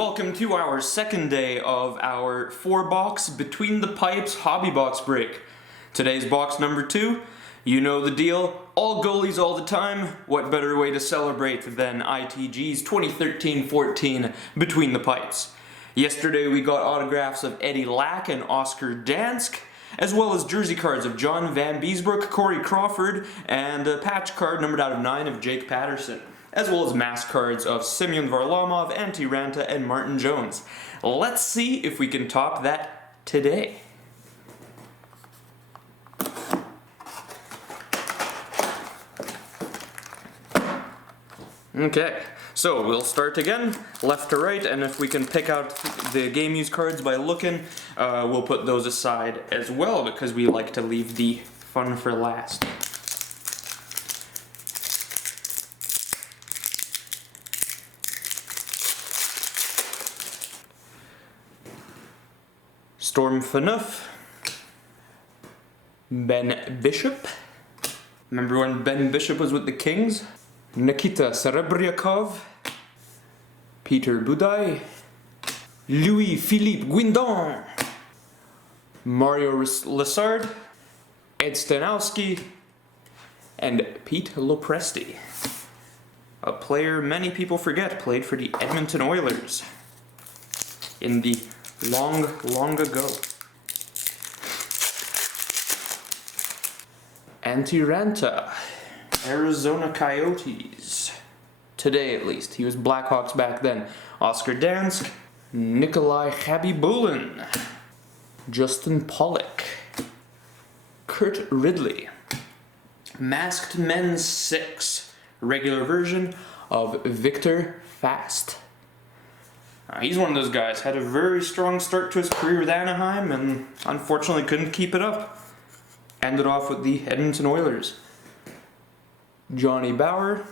welcome to our second day of our 4-box Between the Pipes hobby box break. Today's box number 2, you know the deal, all goalies all the time. What better way to celebrate than ITG's 2013-14 Between the Pipes. Yesterday we got autographs of Eddie Lack and Oscar Dansk, as well as jersey cards of John Van Beesbrook, Corey Crawford, and a patch card numbered out of 9 of Jake Patterson, as well as mask cards of Semyon Varlamov, Antti Ranta, and Martin Jones. Let's see if we can top that today. Okay, so we'll start again, left to right, and if we can pick out the game use cards by looking, we'll put those aside as well, because we like to leave the fun for last. Storm Phaneuf, Ben Bishop. Remember when Ben Bishop was with the Kings? Nikita Serebryakov, Peter Budaj, Louis-Philippe Guindon, Mario Lessard, Ed Stanowski, and Pete Lopresti. A player many people forget played for the Edmonton Oilers in the long ago. Antti Ranta, Arizona Coyotes. Today at least. He was Blackhawks back then. Oscar Dansk, Nikolai Khabibulin, Justin Pollock, Kurt Ridley. Masked Men's 6, regular version of Victor Fast. He's one of those guys, had a very strong start to his career with Anaheim and unfortunately couldn't keep it up. Ended off with the Edmonton Oilers. Johnny Bauer,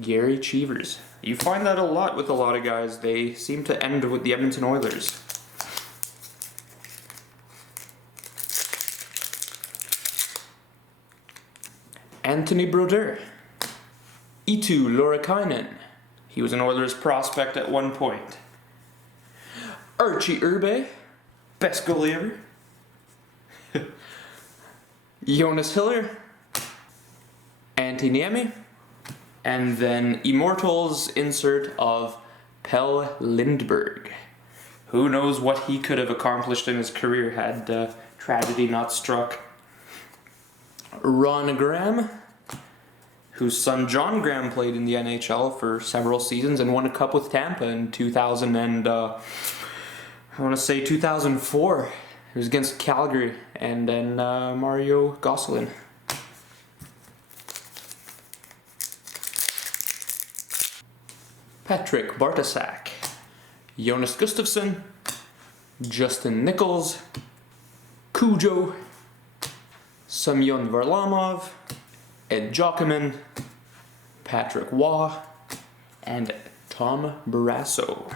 Gary Cheevers. You find that a lot with a lot of guys, they seem to end with the Edmonton Oilers. Anthony Brodeur, Eetu Lorakainen. He was an Oilers prospect at one point. Archie Urbe, best goalie ever. Jonas Hiller, Antti Niemi, and then Immortals insert of Pelle Lindberg. Who knows what he could have accomplished in his career had tragedy not struck. Ron Graham, whose son John Graham played in the NHL for several seasons and won a cup with Tampa in 2004. It was against Calgary, and then Mario Gosselin. Patrick Bartasak, Jonas Gustafsson, Justin Nichols, Cujo, Semyon Varlamov, Ed Jockman, Patrick Waugh, and Tom Barrasso.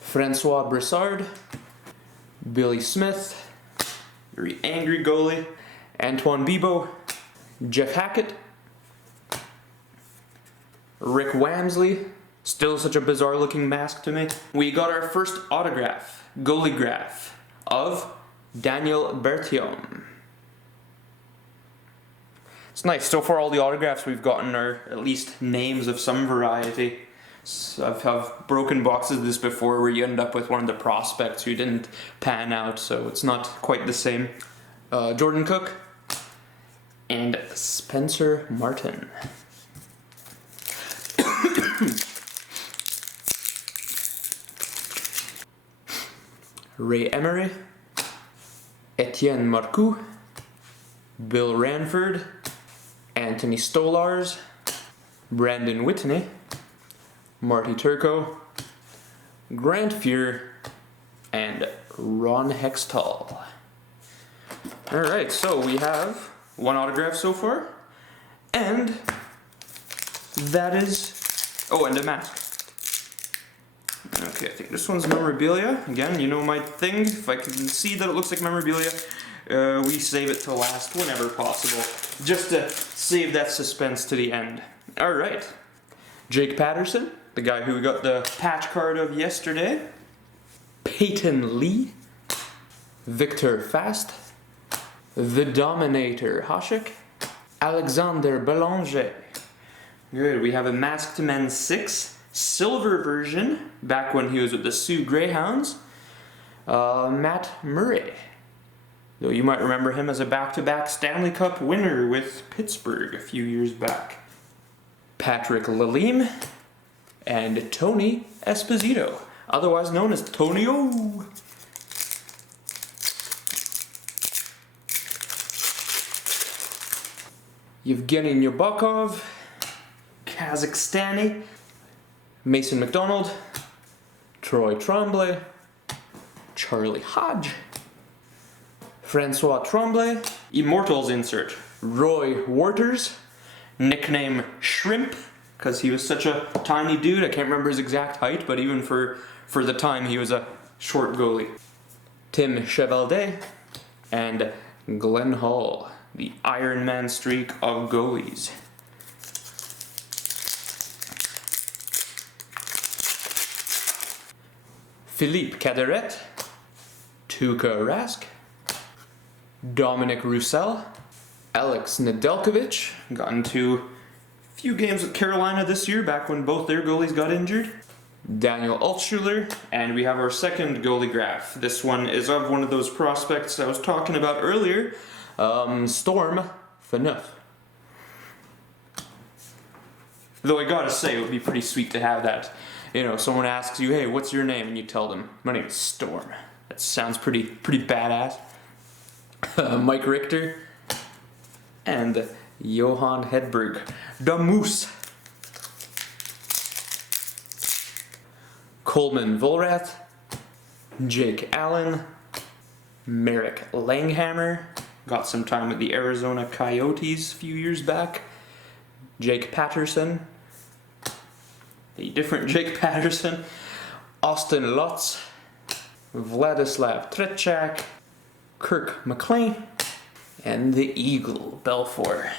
Francois Brassard, Billy Smith, very angry goalie, Antoine Bibeau, Jeff Hackett, Rick Wamsley, still such a bizarre looking mask to me. We got our first autograph, goalie graph, of Daniel Berthiaume. It's nice, so far all the autographs we've gotten are at least names of some variety. So I've broken boxes of this before where you end up with one of the prospects who didn't pan out, so it's not quite the same. Jordan Cook and Spencer Martin. Ray Emery, Etienne Marcoux, Bill Ranford, Anthony Stolars, Brandon Whitney, Marty Turco, Grant Fuhr, and Ron Hextall. Alright, so we have one autograph so far, and that is... oh, and a mask. Okay, I think this one's memorabilia. Again, you know my thing. If I can see that it looks like memorabilia, we save it to last whenever possible, just to save that suspense to the end. All right. Jake Patterson, the guy who we got the patch card of yesterday. Peyton Lee. Victor Fast. The Dominator Hasek. Alexander Belanger. Good, we have a Masked Men 6 silver version, back when he was with the Sioux Greyhounds. Matt Murray. Though you might remember him as a back-to-back Stanley Cup winner with Pittsburgh a few years back. Patrick Lalime and Tony Esposito, otherwise known as Tony O. Yevgeny Nabokov, Kazakhstani, Mason McDonald, Troy Tremblay, Charlie Hodge, Francois Tremblay, Immortals insert, Roy Waters, nickname Shrimp, because he was such a tiny dude. I can't remember his exact height, but even for the time, he was a short goalie. Tim Chevaldet, and Glenn Hall, the Iron Man streak of goalies. Philippe Caderet, Tuukka Rask, Dominic Roussel, Alex Nedeljkovic, got into a few games with Carolina this year, back when both their goalies got injured. Daniel Altschuler, and we have our second goalie graph. This one is of one of those prospects I was talking about earlier, Storm Phaneuf. Though I gotta say, it would be pretty sweet to have that. You know, someone asks you, hey, what's your name? And you tell them, my name is Storm. That sounds pretty badass. Mike Richter and Johan Hedberg. The Moose. Coleman Volrath, Jake Allen, Merrick Langhammer, got some time with the Arizona Coyotes a few years back, Jake Patterson, the different Jake Patterson, Austin Lutz, Vladislav Tretiak, Kirk McLean, and the Eagle Belfour.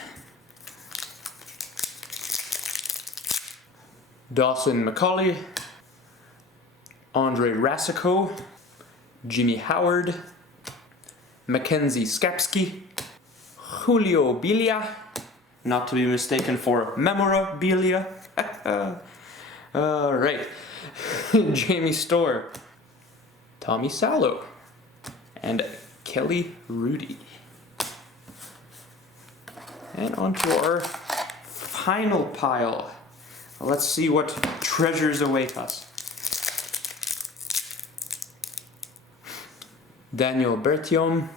Dawson McCauley, Andre Rasico, Jimmy Howard, Mackenzie Skapski, Julio Bilia, not to be mistaken for memorabilia. Alright, Jamie Storr, Tommy Salo, and Kelly Rudy. And on to our final pile. Let's see what treasures await us. Daniel Bertiom,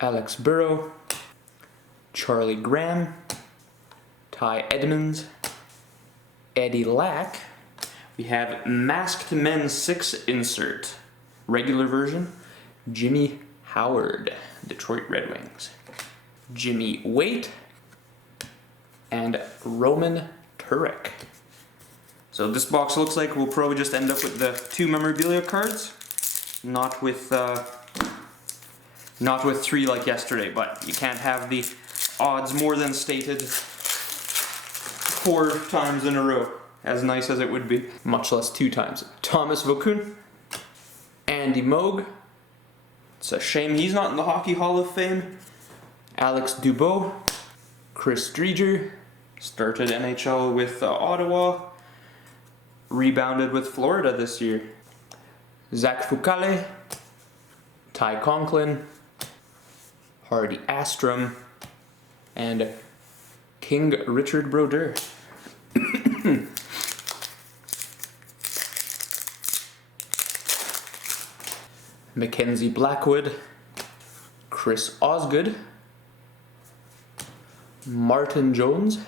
Alex Burrow, Charlie Graham, Ty Edmonds, Eddie Lack. We have Masked Men 6 insert, regular version, Jimmy Howard, Detroit Red Wings, Jimmy Waite, and Roman Turek. So this box looks like we'll probably just end up with the 2 memorabilia cards. Not with 3 like yesterday, but you can't have the odds more than stated 4 times in a row, as nice as it would be. Much less 2 times. Thomas Vokun, Andy Moog. It's a shame he's not in the Hockey Hall of Fame. Alex Dubois, Chris Dreger, started NHL with Ottawa, rebounded with Florida this year. Zach Foucault, Ty Conklin, Hardy Astrom, and King Richard Brodeur. Mackenzie Blackwood, Chris Osgood, Martin Jones,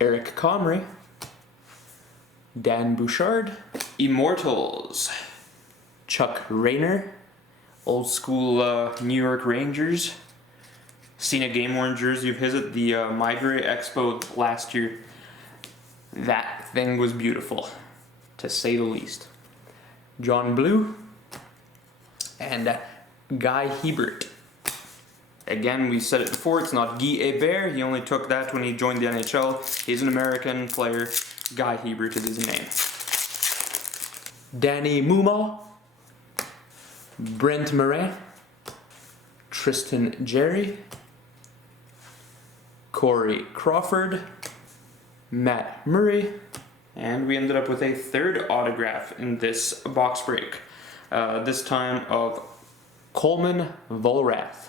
Eric Comrie, Dan Bouchard, Immortals, Chuck Rayner, old school New York Rangers. Seen a game-worn jersey of his at the Migrate Expo last year. That thing was beautiful. to say the least. John Blue and Guy Hebert. Again, we said it before, it's not Guy Hebert. He only took that when he joined the NHL. He's an American player. Guy Hebert is his name. Danny Muma, Brent Morin, Tristan Jerry, Corey Crawford, Matt Murray, and we ended up with a third autograph in this box break. This time of Coleman Volrath.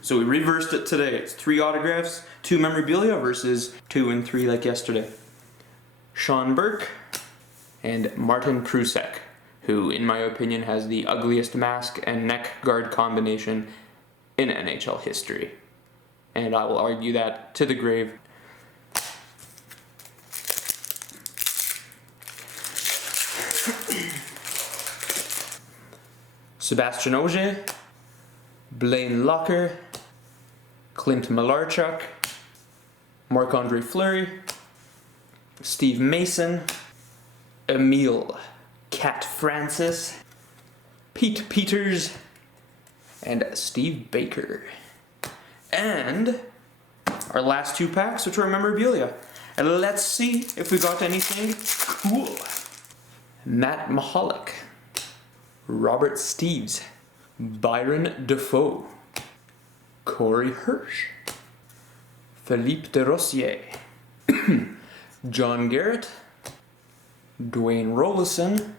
So we reversed it today. It's 3 autographs, 2 memorabilia versus 2 and 3 like yesterday. Sean Burke and Martin Prusek, who in my opinion has the ugliest mask and neck guard combination in NHL history. And I will argue that to the grave. Sebastian Ogier, Blaine Locker, Clint Malarchuk, Marc-Andre Fleury, Steve Mason, Emile Cat Francis, Pete Peters, and Steve Baker. And our last 2 packs, which are memorabilia. And let's see if we got anything cool. Matt Mahalik, Robert Steves, Byron Defoe, Corey Hirsch, Philippe Desrosiers, John Garrett, Dwayne Rollison,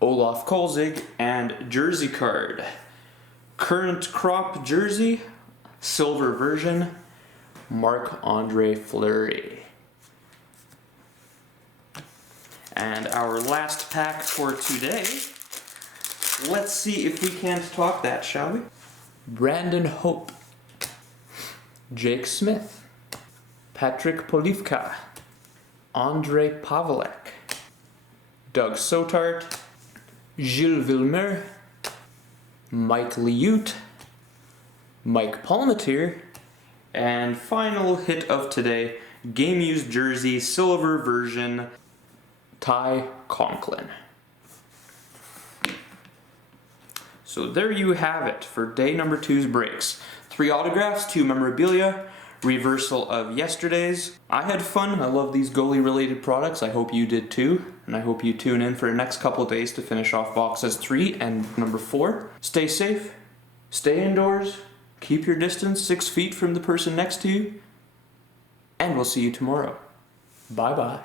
Olaf Kolzig, and jersey card. Current crop jersey, silver version, Marc-Andre Fleury. And our last pack for today, let's see if we can't talk that, shall we? Brandon Hope, Jake Smith, Patrick Polivka, Andre Pavelek, Doug Sotart, Gilles Villemur, Mike Liute, Mike Palmateer, and final hit of today, game used jersey, silver version, Ty Conklin. So there you have it for day number 2's breaks. 3 autographs, 2 memorabilia, reversal of yesterday's. I had fun. I love these goalie related products. I hope you did too. And I hope you tune in for the next couple days to finish off boxes 3 and number 4. Stay safe, stay indoors, keep your distance 6 feet from the person next to you, and we'll see you tomorrow. Bye bye.